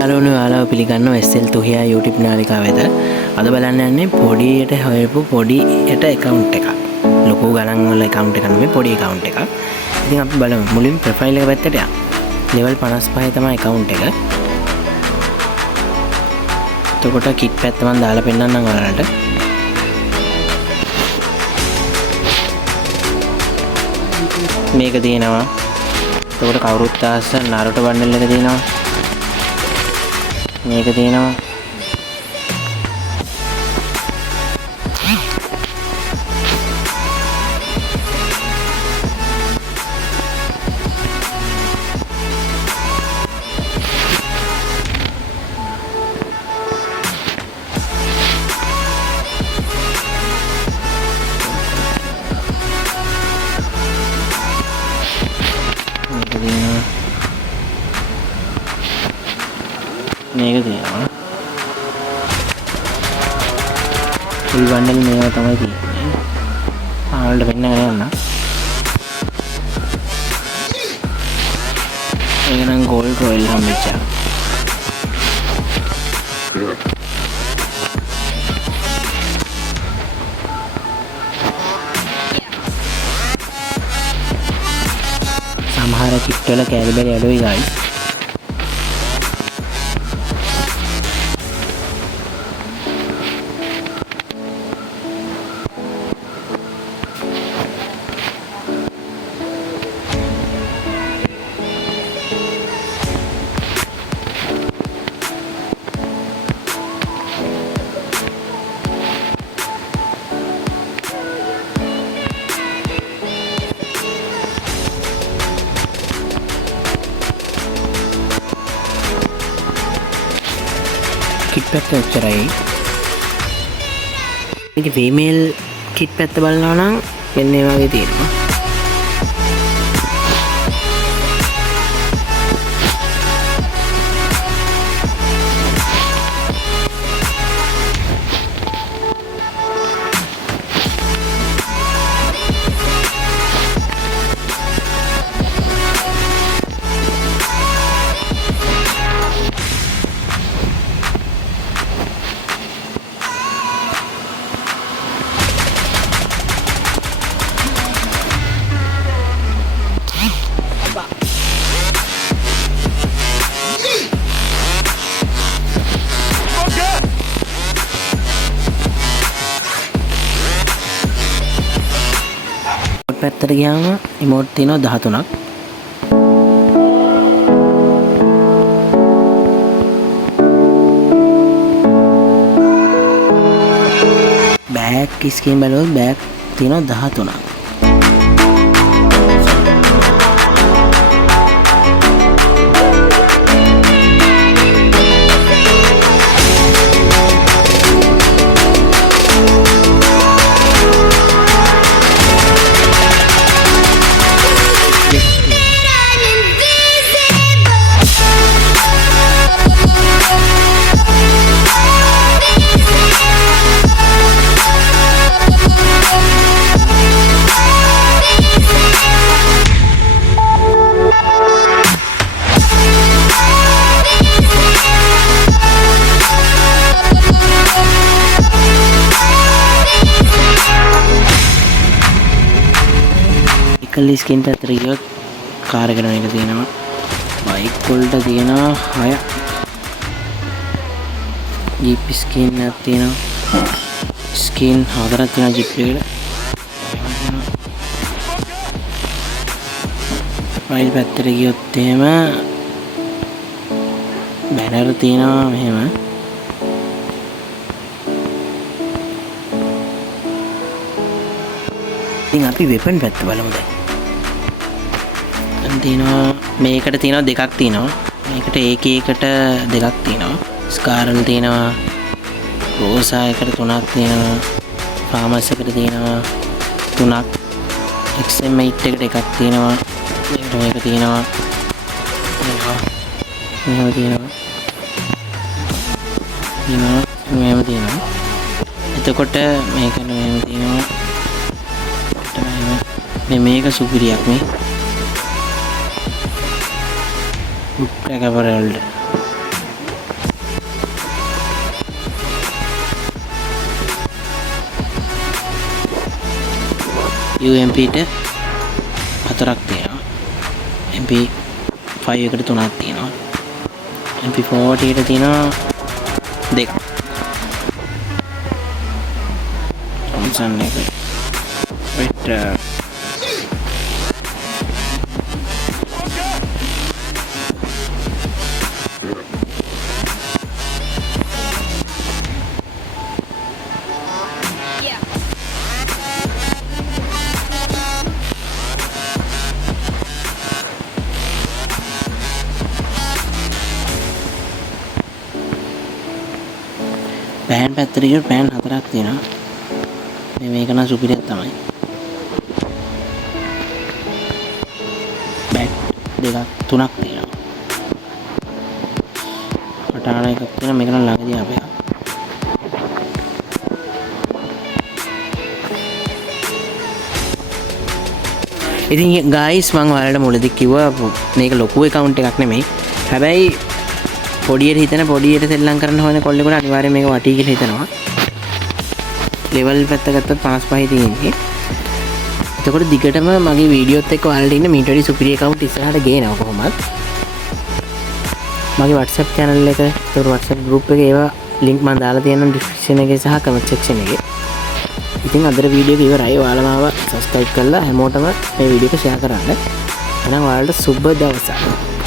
හලෝනේ ඔයාලව පිළිගන්නවා SL තුහියා YouTube නාලිකාව වෙත. අද බලන්න යන්නේ පොඩියට හොයපු පොඩියට account එකක්. ලොකු ගණන් වල account එකක් නෙමෙයි පොඩි account එකක්. ඉතින් අපි බලමු මුලින් profile එක පැත්තට යන්න. level 55 තමයි account එක. එතකොට kit පැත්ත මම දාලා පෙන්නන්නම් ඔයාලට. මේක තියෙනවා. එතකොට කවුරුත් ආස Naruto bundle එක තියෙනවා. මේක තියෙනවා. මේක තියෙනවා. full bundle මේවා තමයි තියෙන්නේ. ආවලට වෙන්න යන්න. ඒක නම් gold royal හම්බෙච්චා. සමහර kit වල carry bag අඩුයි guys. kit පැත්ත උච්චරයි. මේක female kit පැත්ත බලනවා නම් මෙන්න මේ වගේ තියෙනවා. පැත්තට ගියාම emote තියෙනවා 13ක්. back skin බලුවොත් back තියෙනවා 13ක්. එකල ස්කින් පැත්තට ගියොත් කාර් එකට මේක තියෙනවා. බයික් වලට තියෙනවා 6. ජීප් ස්කින් එකක් තියෙනවා. ස්කින් 4ක් තියෙනවා ජීප් එකට. ෆයිල් පැත්තට ගියොත් එහෙම බැනර් තියෙනවා මෙහෙම. ඉතින් අපි වෙපන් පැත්ත බලමු දැන්. තියෙනවා මේකට තියෙනවා දෙකක් තියෙනවා. මේකට AK එකට දෙකක් තියෙනවා. ස්කාරල් තියෙනවා. රෝසා එකට 3ක් තියෙනවා. ෆාමස් එකට තියෙනවා 3ක්. XM8 එකට එකක් තියෙනවා. මේක තියෙනවා. මෙහෙම තියෙනවා. මෙහෙම තියෙනවා. එතකොට මේක මෙහෙම තියෙනවා. මේක සුපිරියක් මේ. උත්තරක වලට UMPට 4ක් තියෙනවා. MP5 එකට 3ක් තියෙනවා. MP40 එකට තියෙනවා 2ක්. Thomson එක better. පෑන් පැත්තට ගියොත් පෑන් 4ක් තියෙනවා. මේක නම් සුපිරියක් තමයි. බැට් 2ක් 3ක් තියෙනවා. පටාන එකක් තියෙනවා. මේක නම් ළඟදී අපේ. ඉතින් guys මම ඔයාලට මුලදී කිව්වා මේක ලොකු account එකක් නෙමෙයි. හැබැයි පොඩියට හිතන පොඩියට සෙල්ලම් කරන්න හොයන කොල්ලෙකුට අනිවාර්යයෙන් මේක වටී කියලා හිතනවා. ලෙවල් පැත්ත ගත්තොත් 55 තියෙන්නේ. එතකොට දිගටම මගේ වීඩියෝත් එක්ක ඔයාලට ඉන්න මීට වඩා සුපිරි account ඉස්සරහට ගේනවා කොහොමත්. මගේ WhatsApp channel එක, ඒතර WhatsApp group එකේ ඒවා link මම දාලා තියෙනවා description එකේ සහ comment section එකේ. ඉතින් අදට වීඩියෝ එක ඉවරයි. ඔයාලා මාව subscribe කරලා හැමෝටම මේ වීඩියෝ එක share කරන්න. එහෙනම් ඔයාලට සුබ දවසක්.